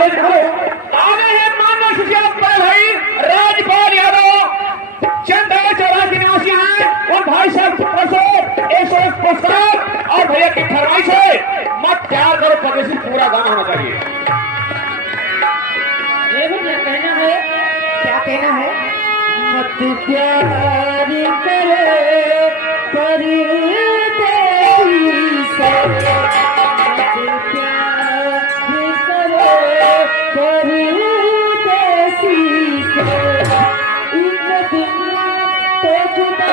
आगे है मानव सुशील भाई राजपाल यादव चंदा 84 निवासी हैं और भाई साहब से 101 पुरस्कार और भैया की फरमाइश है मत प्यार करो प्रदेशी पूरा गाना होना चाहिए। ये भी क्या कहना है? क्या कहना है? मत प्यार करे परदेसी से, मत प्यार करे परदेसी से, एक दिन तो जुदा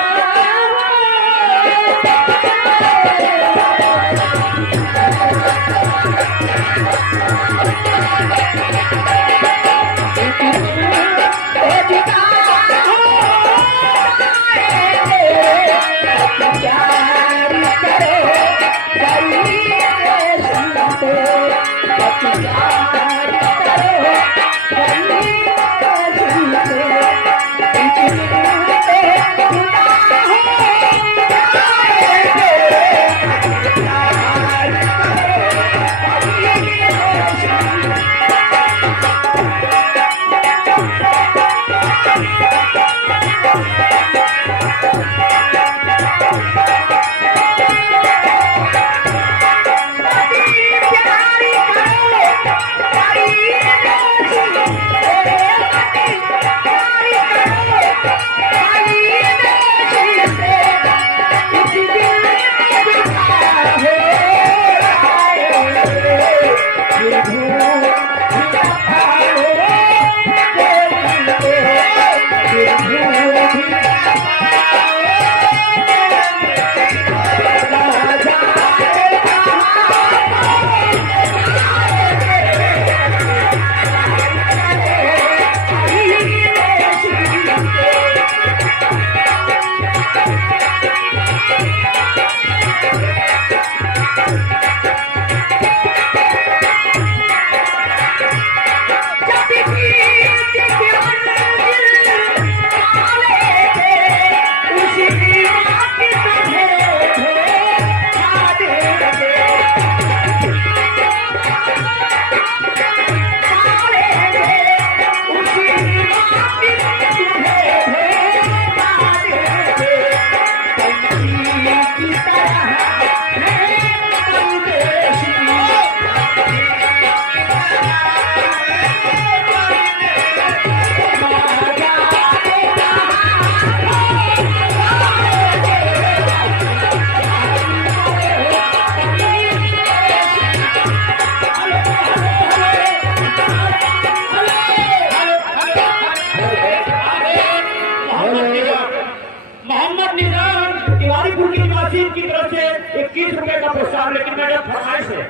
की तरफ से 21 रुपए का पुरस्कार, लेकिन मेरा फरमाइश है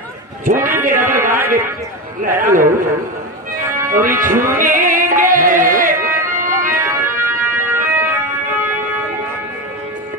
झूमेंगे, गाएंगे, और झूमेंगे